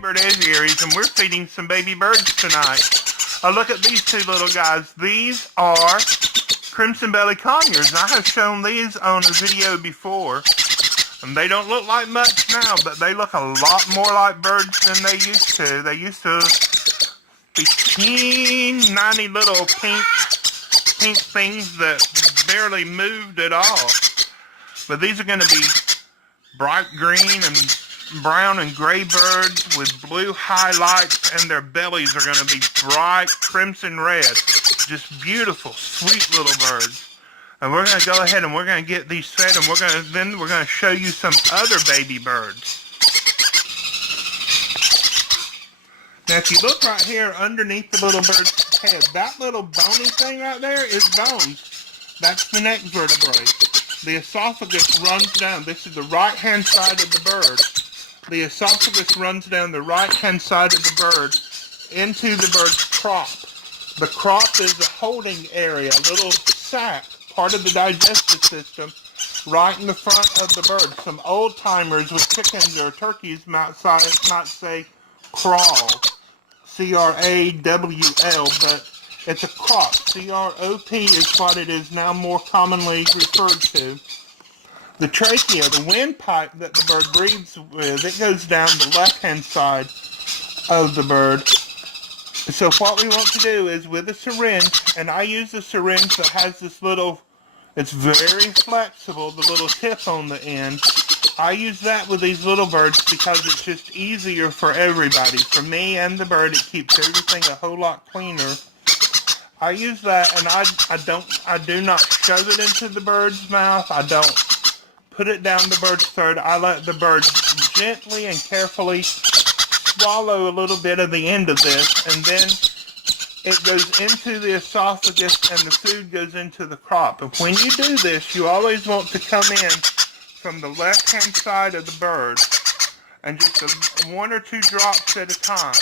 Bird aviaries, and we're feeding some baby birds tonight. Look at these two little guys. These are crimson belly conures. I have shown these on a video before, and they don't look like much now, but they look a lot more like birds than they used to. They used to be teeny, ninety little pink things that barely moved at all. But these are going to be bright green and brown and gray birds with blue highlights, and their bellies are going to be bright crimson red. Just beautiful, sweet little birds. And we're going to go ahead and we're going to get these fed, and we're going to show you some other baby birds. Now, if you look right here underneath the little bird's head, that little bony thing right there is bones. That's the neck vertebrae. The esophagus runs down. This is the right-hand side of the bird. The esophagus runs down the right-hand side of the bird into the bird's crop. The crop is a holding area, a little sac, part of the digestive system, right in the front of the bird. Some old-timers with chickens or turkeys might say crawl, C-R-A-W-L, but it's a crop. C-R-O-P is what it is now more commonly referred to. The trachea, the windpipe that the bird breathes with, it goes down the left-hand side of the bird. So what we want to do is with a syringe, and I use a syringe that has this little, it's very flexible, the little tip on the end. I use that with these little birds because it's just easier for everybody. For me and the bird, it keeps everything a whole lot cleaner. I use that, and I do not shove it into the bird's mouth. I don't put it down the bird's throat. I let the bird gently and carefully swallow a little bit of the end of this, and then it goes into the esophagus and the food goes into the crop. And when you do this, you always want to come in from the left-hand side of the bird and just one or two drops at a time.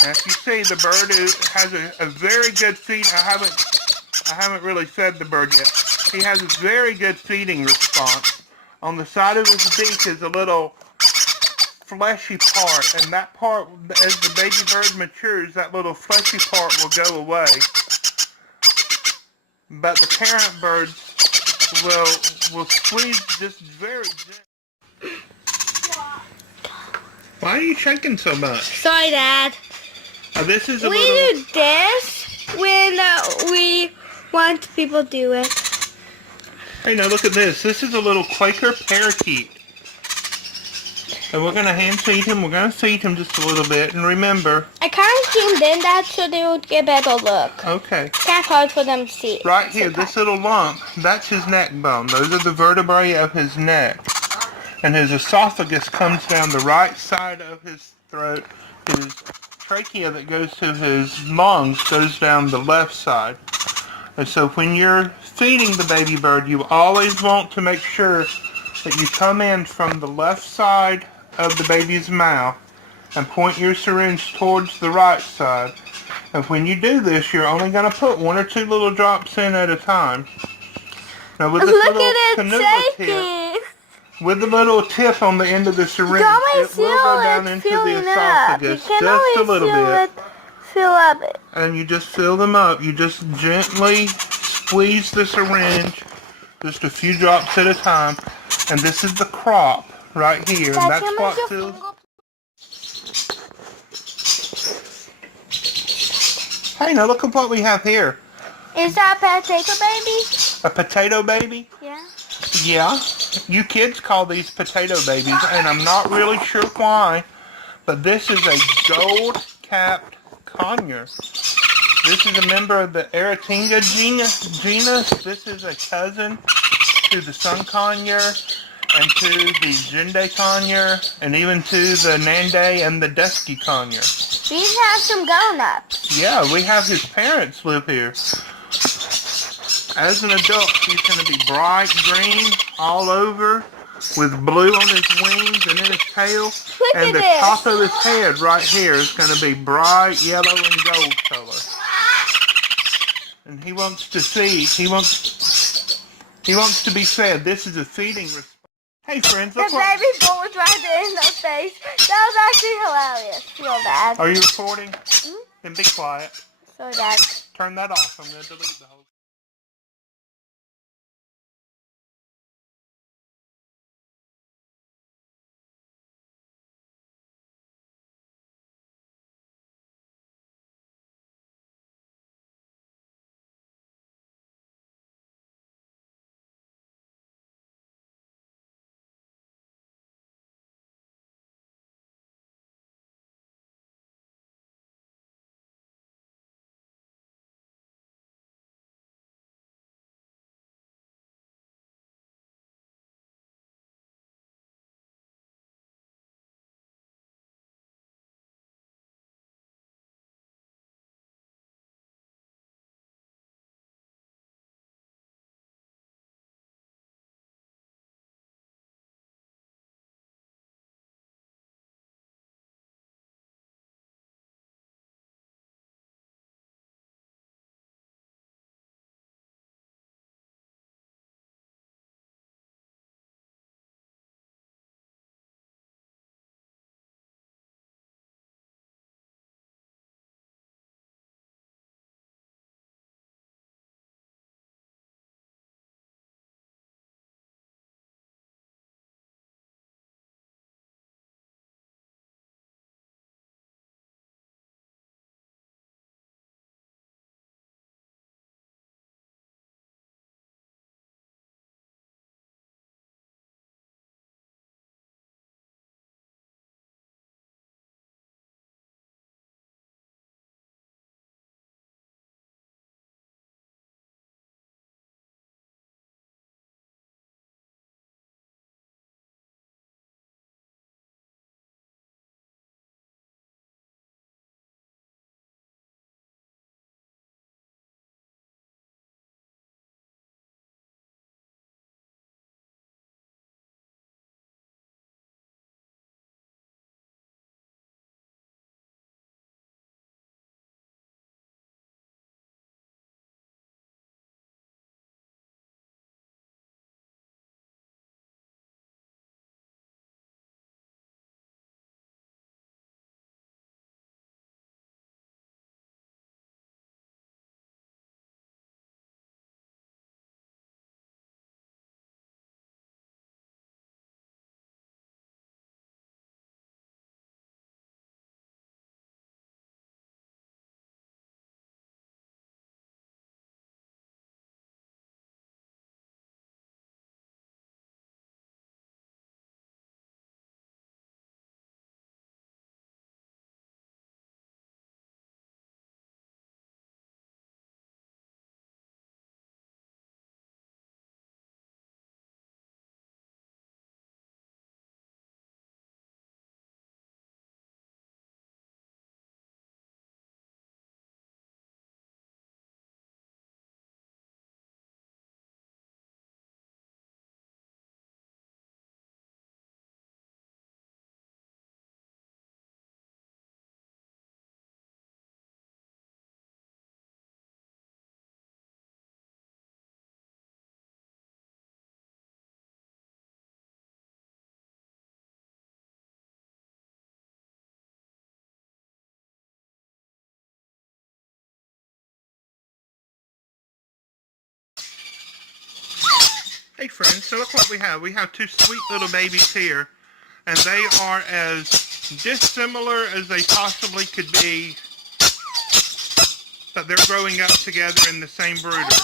Now, if you see, the bird has a very good feed. I haven't really fed the bird yet. He has a very good feeding response. On the side of his beak is a little fleshy part, and that part, as the baby bird matures, that little fleshy part will go away. But the parent birds will squeeze just very gently. Why are you shaking so much? Sorry, Dad. This is a we do this when we want people to do it. Hey, now look at this. This is a little Quaker parakeet. And we're going to hand feed him. We're going to feed him just a little bit. And remember, I kind of zoomed in that so they would get a better look. Okay. It's kind of hard for them to see. Right here, this little lump, that's his neck bone. Those are the vertebrae of his neck. And his esophagus comes down the right side of his throat. His trachea that goes to his lungs goes down the left side. And so when you're feeding the baby bird, you always want to make sure that you come in from the left side of the baby's mouth and point your syringe towards the right side. And when you do this, you're only going to put one or two little drops in at a time. Now with this little canoe tip, with the little tip on the end of the syringe, it will go down into the esophagus just a little bit. Fill up. And you just fill them up. You just gently squeeze the syringe, just a few drops at a time. And this is the crop right here. And that's what fills. Hey, now look at what we have here. Is that a potato baby? A potato baby? Yeah. Yeah. You kids call these potato babies, and I'm not really sure why, but this is a gold-capped conure. This is a member of the Aratinga genus. This is a cousin to the sun conure and to the Jinde conure and even to the Nande and the Dusky conure. These have some grown-ups. Yeah, we have his parents live here. As an adult, he's going to be bright green all over with blue on his wings and in his tail. Look And at the this. top of his head right here is going to be bright yellow and gold color. And he wants to see, he wants to be fed. This is a feeding response. Hey friends, The look what... baby bull was right there in the face. That was actually hilarious. Real bad. Are you recording? Then be quiet. So bad. Turn that off. I'm going to delete the whole... Hey friends, so look what we have. We have two sweet little babies here, and they are as dissimilar as they possibly could be, but they're growing up together in the same brooder.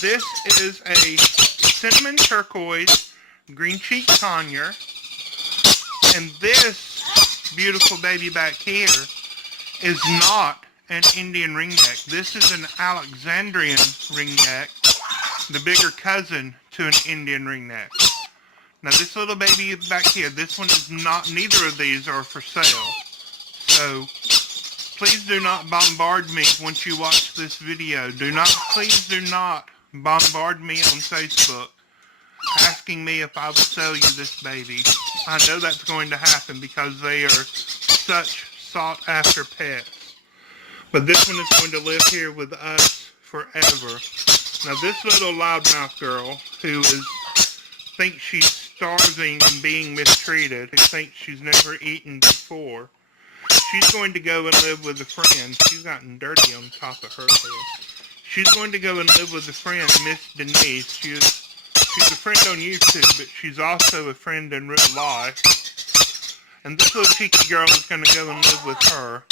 This is a cinnamon turquoise green cheek conure, and this beautiful baby back here is not an Indian ringneck. This is an Alexandrian ringneck, the bigger cousin to an Indian ringneck. Now this little baby back here, this one is not, neither of these are for sale. So please do not bombard me once you watch this video. Please do not bombard me on Facebook asking me if I would sell you this baby. I know that's going to happen because they are such sought-after pets. But this one is going to live here with us forever. Now this little loudmouth girl who thinks she's starving and being mistreated, who thinks she's never eaten before, she's going to go and live with a friend. She's gotten dirty on top of her head. She's going to go and live with a friend, Miss Denise. She's a friend on YouTube, but she's also a friend in real life. And this little cheeky girl is going to go and live with her.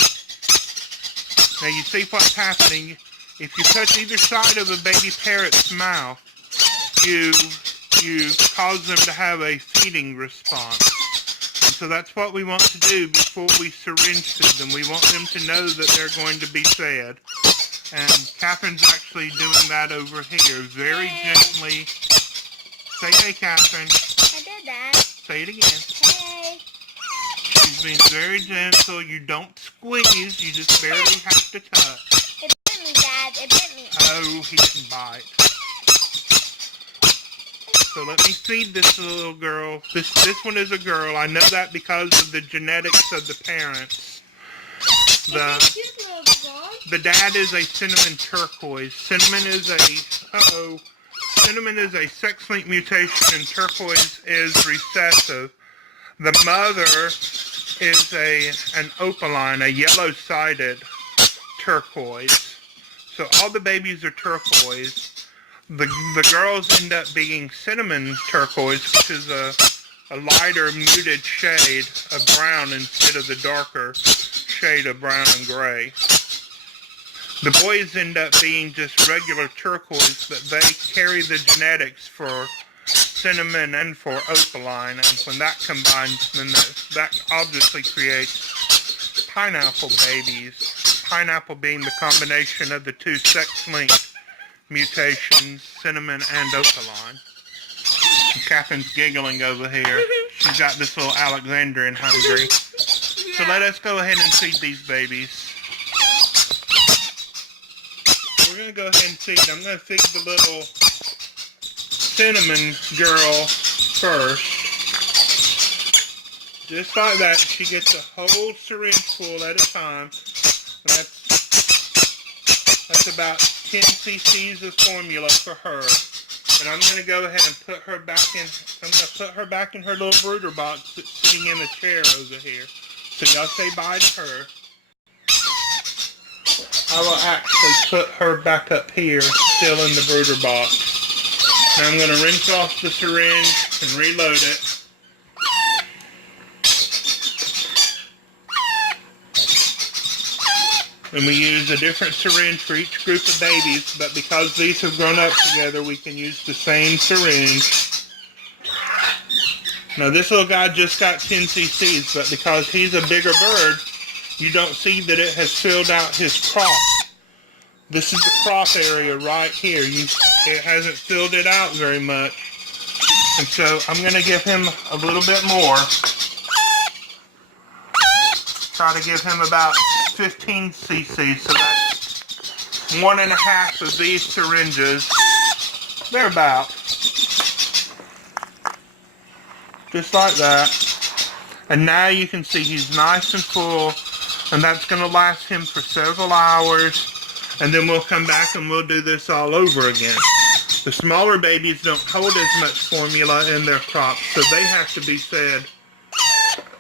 Now you see what's happening. If you touch either side of a baby parrot's mouth, you cause them to have a feeding response. And so that's what we want to do before we syringe to them. We want them to know that they're going to be fed. And Catherine's actually doing that over here, very gently. Say hey, Catherine. I did that. Say it again. Hey. She's being very gentle. You don't squeeze. You just barely have to touch. It bit me, Dad. It bit me. Oh, he didn't bite. So let me feed this little girl. This one is a girl. I know that because of the genetics of the parents. The dad is a cinnamon turquoise. Cinnamon is a sex-linked mutation and turquoise is recessive. The mother is an opaline, a yellow-sided turquoise. So all the babies are turquoise. The girls end up being cinnamon turquoise, which is a lighter muted shade of brown instead of the darker shade of brown and gray. The boys end up being just regular turquoise, but they carry the genetics for cinnamon and for opaline, and when that combines, then that obviously creates pineapple babies. Pineapple being the combination of the two sex-linked mutations, cinnamon and opaline. Catherine's giggling over here. She's got this little Alexandrine hungry. So let us go ahead and feed these babies. We're going to go ahead and feed. I'm going to feed the little cinnamon girl first. Just like that. She gets a whole syringe full at a time. And that's about 10 cc's of formula for her. And I'm going to go ahead and put her back in. I'm going to put her back in her little brooder box that's sitting in the chair over here. So y'all say bye to her. I will actually put her back up here, still in the brooder box. Now I'm going to rinse off the syringe and reload it. And we use a different syringe for each group of babies, but because these have grown up together, we can use the same syringe. Now this little guy just got 10 cc's, but because he's a bigger bird, you don't see that it has filled out his crop. This is the crop area right here. It hasn't filled it out very much. And so I'm going to give him a little bit more. Try to give him about 15 cc's, so that's 1.5 of these syringes. They're about. Just like that. And now you can see he's nice and full, and that's going to last him for several hours, and then we'll come back and we'll do this all over again. The smaller babies don't hold as much formula in their crops, so they have to be fed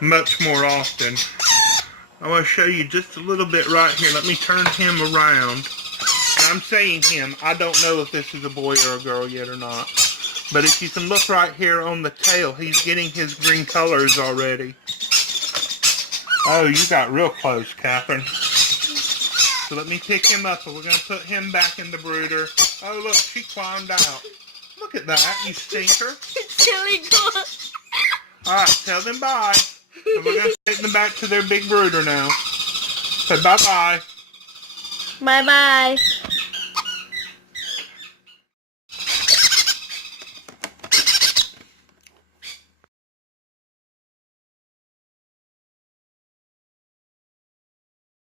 much more often. I want to show you just a little bit right here. Let me turn him around. And I'm saying him. I don't know if this is a boy or a girl yet or not. But if you can look right here on the tail, he's getting his green colors already. Oh, you got real close, Catherine. So let me pick him up, and we're going to put him back in the brooder. Oh, look, she climbed out. Look at that, you stinker. Silly girl. All right, tell them bye. And we're going to take them back to their big brooder now. Say bye-bye. Bye-bye.